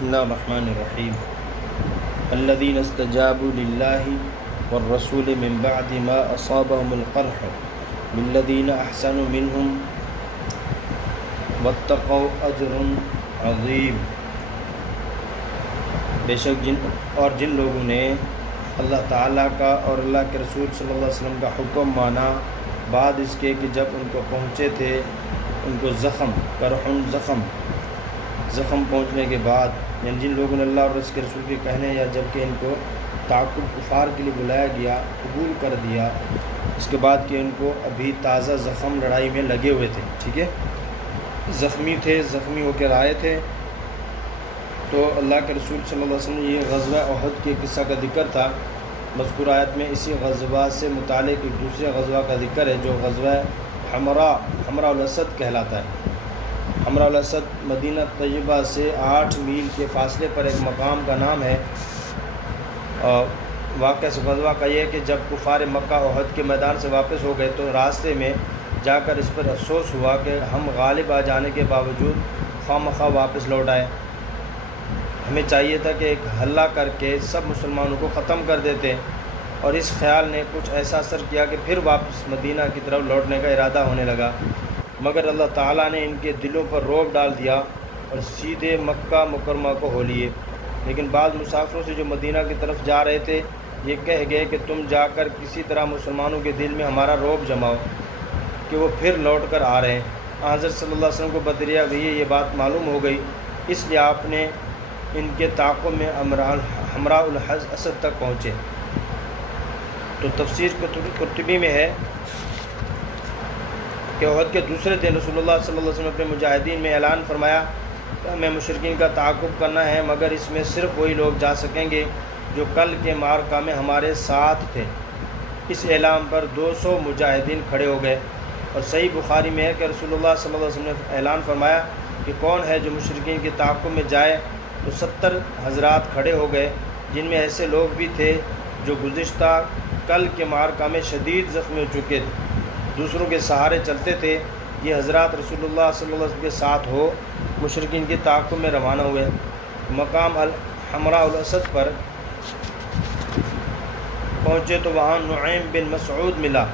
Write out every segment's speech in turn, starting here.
بسم اللہ الرحمن الرحیم الذین استجابوا للہ والرسول من بعد ما اصابهم القرح للذین احسنوا منهم واتقوا اجر عظیم۔ بے شک جن لوگوں نے اللہ تعالیٰ کا اور اللہ کے رسول صلی اللہ علیہ وسلم کا حکم مانا بعد اس کے کہ جب ان کو پہنچے تھے ان کو زخم پہنچنے کے بعد، یعنی جن لوگوں نے اللہ اور اس کے رسول کے کہنے یا جب کہ ان کو تعاقب کفار کے لیے بلایا گیا قبول کر دیا، اس کے بعد کہ ان کو ابھی تازہ زخم لڑائی میں لگے ہوئے تھے، ٹھیک ہے، زخمی ہو کر آئے تھے، تو اللہ کے رسول صلی اللہ علیہ وسلم یہ غزوہ احد کے قصہ کا ذکر تھا۔ مذکور آیت میں اسی غزوہ سے متعلق ایک دوسرے غزوہ کا ذکر ہے جو غزوہ حمراء الاسد کہلاتا ہے۔ حمراء الاسد مدینہ طیبہ سے 8 میل کے فاصلے پر ایک مقام کا نام ہے۔ واقعہ اس غزوہ کا یہ ہے کہ جب کفار مکہ احد کے میدان سے واپس ہو گئے تو راستے میں جا کر اس پر افسوس ہوا کہ ہم غالب آ جانے کے باوجود خواہ واپس لوٹ آئے۔ ہمیں چاہیے تھا کہ ایک حملہ کر کے سب مسلمانوں کو ختم کر دیتے، اور اس خیال نے کچھ ایسا اثر کیا کہ پھر واپس مدینہ کی طرف لوٹنے کا ارادہ ہونے لگا، مگر اللہ تعالیٰ نے ان کے دلوں پر رعب ڈال دیا اور سیدھے مکہ مکرمہ کو ہو لیے۔ لیکن بعض مسافروں سے جو مدینہ کی طرف جا رہے تھے یہ کہہ گئے کہ تم جا کر کسی طرح مسلمانوں کے دل میں ہمارا رعب جماؤ کہ وہ پھر لوٹ کر آ رہے ہیں۔ حضرت صلی اللہ علیہ وسلم کو بدریہ بھی یہ بات معلوم ہو گئی، اس لیے آپ نے ان کے تعاقب میں حمراء الاسد تک پہنچے۔ تو تفسیر قرطبی میں ہے کہ احد کے دوسرے دن رسول اللہ صلی اللہ علیہ وسلم نے اپنے مجاہدین میں اعلان فرمایا کہ ہمیں مشرکین کا تعاقب کرنا ہے، مگر اس میں صرف وہی لوگ جا سکیں گے جو کل کے معرکہ میں ہمارے ساتھ تھے۔ اس اعلان پر 200 مجاہدین کھڑے ہو گئے، اور صحیح بخاری میں ہے کہ رسول اللہ صلی اللہ علیہ وسلم نے اعلان فرمایا کہ کون ہے جو مشرکین کے تعاقب میں جائے، تو 70 حضرات کھڑے ہو گئے، جن میں ایسے لوگ بھی تھے جو گزشتہ کل کے معرکہ میں شدید زخمی ہو چکے تھے، دوسروں کے سہارے چلتے تھے۔ یہ حضرات رسول اللہ صلی اللہ علیہ وسلم کے ساتھ ہو مشرکین کے تعاقب میں روانہ ہوئے۔ مقام حمراء الاسد پر پہنچے تو وہاں نعیم بن مسعود ملا۔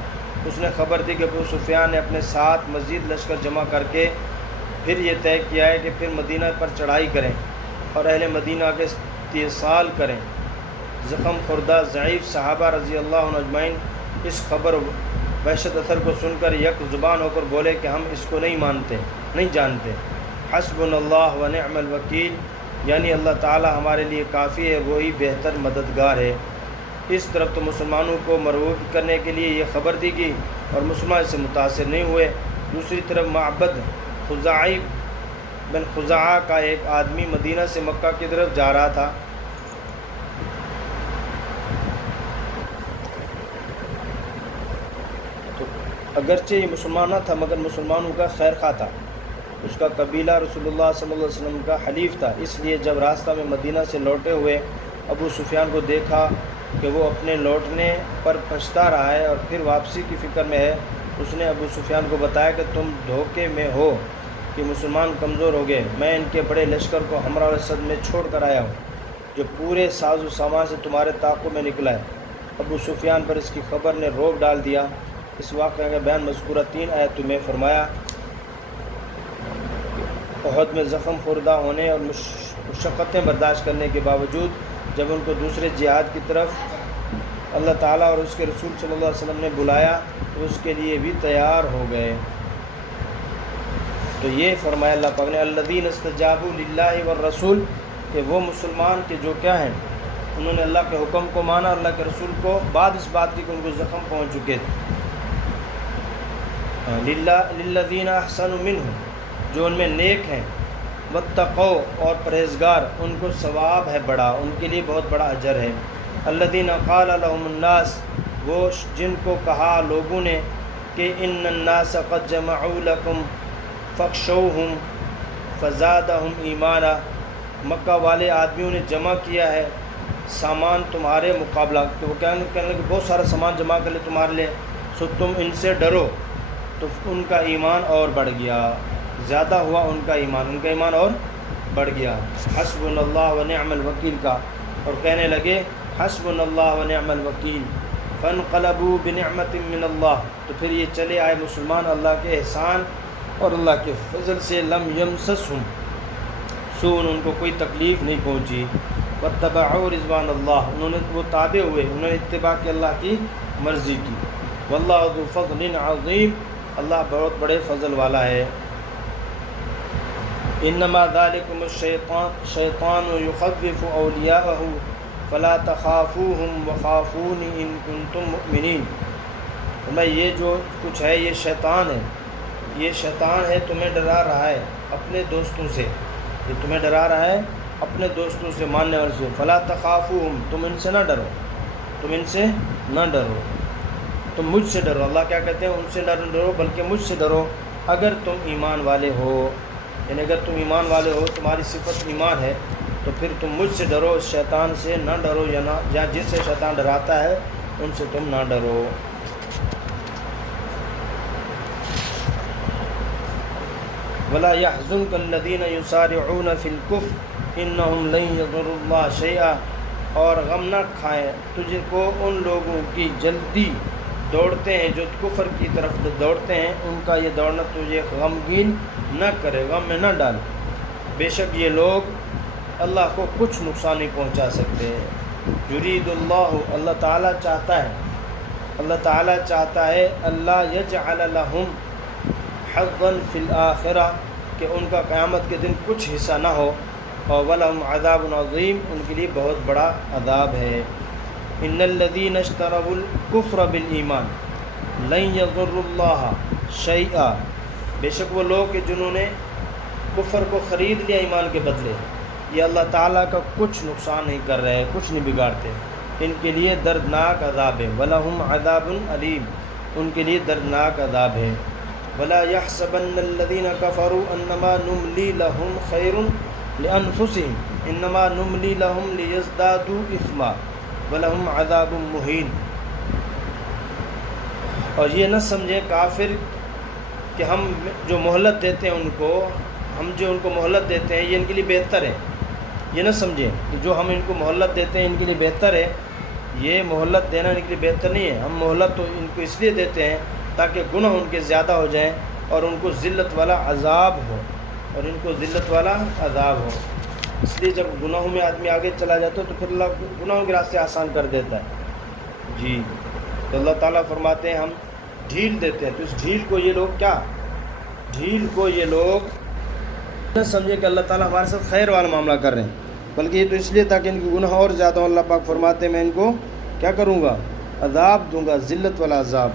اس نے خبر دی کہ ابو سفیان نے اپنے ساتھ مزید لشکر جمع کر کے پھر یہ طے کیا ہے کہ پھر مدینہ پر چڑھائی کریں اور اہل مدینہ کے استئصال کریں۔ زخم خوردہ ضعیف صحابہ رضی اللہ عنہ اجمعین اس خبر وحشت اثر کو سن کر یک زبان ہو کر بولے کہ ہم اس کو نہیں جانتے۔ حسبنا اللہ و نعم الوکیل، یعنی اللہ تعالی ہمارے لیے کافی ہے، وہی بہتر مددگار ہے۔ اس طرف تو مسلمانوں کو مرعوب کرنے کے لیے یہ خبر دی گئی اور مسلمان اس سے متاثر نہیں ہوئے، دوسری طرف معبد خزاعی بن خزاعہ کا ایک آدمی مدینہ سے مکہ کی طرف جا رہا تھا۔ تو اگرچہ یہ مسلمان نہ تھا مگر مسلمانوں کا خیر خواہ تھا، اس کا قبیلہ رسول اللہ صلی اللہ علیہ وسلم کا حلیف تھا، اس لیے جب راستہ میں مدینہ سے لوٹے ہوئے ابو سفیان کو دیکھا کہ وہ اپنے لوٹنے پر پچھتا رہا ہے اور پھر واپسی کی فکر میں ہے، اس نے ابو سفیان کو بتایا کہ تم دھوکے میں ہو کہ مسلمان کمزور ہو گئے، میں ان کے بڑے لشکر کو حمراء الاسد میں چھوڑ کر آیا ہوں جو پورے ساز و سامان سے تمہارے تعاقب میں نکلا ہے۔ ابو سفیان پر اس کی خبر نے رعب ڈال دیا۔ اس واقعہ کا بیان مذکورہ 3 آیتوں میں فرمایا۔ احد میں زخم خوردہ ہونے اور مشقتیں برداشت کرنے کے باوجود جب ان کو دوسرے جہاد کی طرف اللہ تعالیٰ اور اس کے رسول صلی اللہ علیہ وسلم نے بلایا تو اس کے لیے بھی تیار ہو گئے۔ تو یہ فرمایا اللہ پاک نے الذین استجابوا للہ والرسول، کہ وہ مسلمان کہ جو کیا ہیں انہوں نے اللہ کے حکم کو مانا، اللہ کے رسول کو، بعد اس بات کی کہ ان کو زخم پہنچ چکے تھے۔ للذین احسنوا منہم، جو ان میں نیک ہیں، واتقوا، اور پرہیزگار، ان کو ثواب ہے بڑا، ان کے لیے بہت بڑا اجر ہے۔ الذین قال لهم الناس، وہ جن کو کہا لوگوں نے کہ ان الناس قد جمعوا لکم فاخشوہم فزادہم ایمانا، مکہ والے آدمیوں نے جمع کیا ہے سامان تمہارے مقابلہ، کہ وہ کہنے لگے بہت سارا سامان جمع کر لے تمہارے لیے، سو تم ان سے ڈرو، تو ان کا ایمان اور بڑھ گیا، زیادہ ہوا ان کا ایمان اور بڑھ گیا حسبنا اللہ و نعم الوکیل کا، اور کہنے لگے حسبنا اللہ و نعم الوکیل، فانقلبوا بنعمت من اللہ، تو پھر یہ چلے آئے مسلمان اللہ کے احسان اور اللہ کے فضل سے، لم یمسسہم سوء، ان کو کوئی تکلیف نہیں پہنچی، واتبعوا رضوان اللہ، انہوں نے وہ تابع ہوئے، انہوں نے اتباع کی اللہ کی مرضی کی، واللہ ذو فضل عظیم، اللہ بہت بڑے فضل والا ہے۔ انما ذالکم الشیطان یخوف اولیاءہ فلا تخافوہم وخافون ان کنتم مؤمنین، یہ جو کچھ ہے یہ شیطان ہے، یہ شیطان ہے تمہیں ڈرا رہا ہے اپنے دوستوں سے، یہ تمہیں ڈرا رہا ہے اپنے دوستوں سے، ماننے والوں سے، فلا تخافوہم، تم ان سے نہ ڈرو، تم ان سے نہ ڈرو، تم مجھ سے ڈرو۔ اللہ کیا کہتے ہیں؟ ان سے نہ ڈرو بلکہ مجھ سے ڈرو، اگر تم ایمان والے ہو، یعنی اگر تم ایمان والے ہو، تمہاری صفت ایمان ہے، تو پھر تم مجھ سے ڈرو، اس شیطان سے نہ ڈرو، یا جس سے شیطان ڈراتا ہے ان سے تم نہ ڈرو۔ ولا يحزنك الذين يسارعون في الكفر انهم لن يضروا الله شيئا، اور غم نہ کھائیں تجھ کو ان لوگوں کی جلدی دوڑتے ہیں جو کفر کی طرف دوڑتے ہیں، ان کا یہ دوڑنا تجھے غمگین نہ کرے، غم میں نہ ڈال، بے شک یہ لوگ اللہ کو کچھ نقصان نہیں پہنچا سکتے۔ یرید اللہ، اللہ تعالیٰ چاہتا ہے، اللہ تعالیٰ چاہتا ہے اللہ یجعل لہم حظا فی الآخرہ، کہ ان کا قیامت کے دن کچھ حصہ نہ ہو، اور ولہم عذاب عظیم، ان کے لیے بہت بڑا عذاب ہے۔ ان الذین اشتروا الکفر بالایمان لن یضروا اللہ شیئا، بے شک وہ لوگ کہ جنہوں نے کفر کو خرید لیا ایمان کے بدلے، یہ اللہ تعالیٰ کا کچھ نقصان نہیں کر رہے، کچھ نہیں بگاڑتے، ان کے لیے دردناک عذاب ہے، وَلَهُمْ عَذَابٌ عَلِيمٌ، ان کے لیے دردناک عذاب ہے۔ وَلَا يَحْسَبَنَّ الَّذِينَ كَفَرُوا أَنَّمَا نُمْلِي لَهُمْ خَيْرٌ لِأَنفُسِهِمْ إِنَّمَا نُمْلِي لَهُمْ لِيَزْدَادُوا إِثْمًا وَلَهُمْ عَذَابٌ مُهِينٌ، اور یہ نہ سمجھیں کافر کہ ہم جو مہلت دیتے ہیں ان کو، ہم جو ان کو مہلت دیتے ہیں یہ ان کے لیے بہتر ہے، یہ نہ سمجھیں کہ جو ہم ان کو مہلت دیتے ہیں ان کے لیے بہتر ہے، یہ مہلت دینا ان کے لیے بہتر نہیں ہے، ہم مہلت تو ان کو اس لیے دیتے ہیں تاکہ گناہ ان کے زیادہ ہو جائیں اور ان کو ذلت والا عذاب ہو، اور ان کو ذلت والا عذاب ہو، اس لیے جب گناہوں میں آدمی آگے چلا جاتا ہے تو پھر اللہ گناہوں کے راستے آسان کر دیتا ہے۔ جی، تو اللہ تعالیٰ فرماتے ہیں ہم ڈھیل دیتے ہیں، تو اس ڈھیل کو یہ لوگ کیا، ڈھیل کو یہ لوگ نہ سمجھے کہ اللہ تعالیٰ ہمارے ساتھ خیر والا معاملہ کر رہے ہیں، بلکہ یہ تو اس لیے تاکہ ان کے گناہ اور زیادہ ہوں۔ اللہ پاک فرماتے ہیں میں ان کو کیا کروں گا، عذاب دوں گا، ذلت والا عذاب۔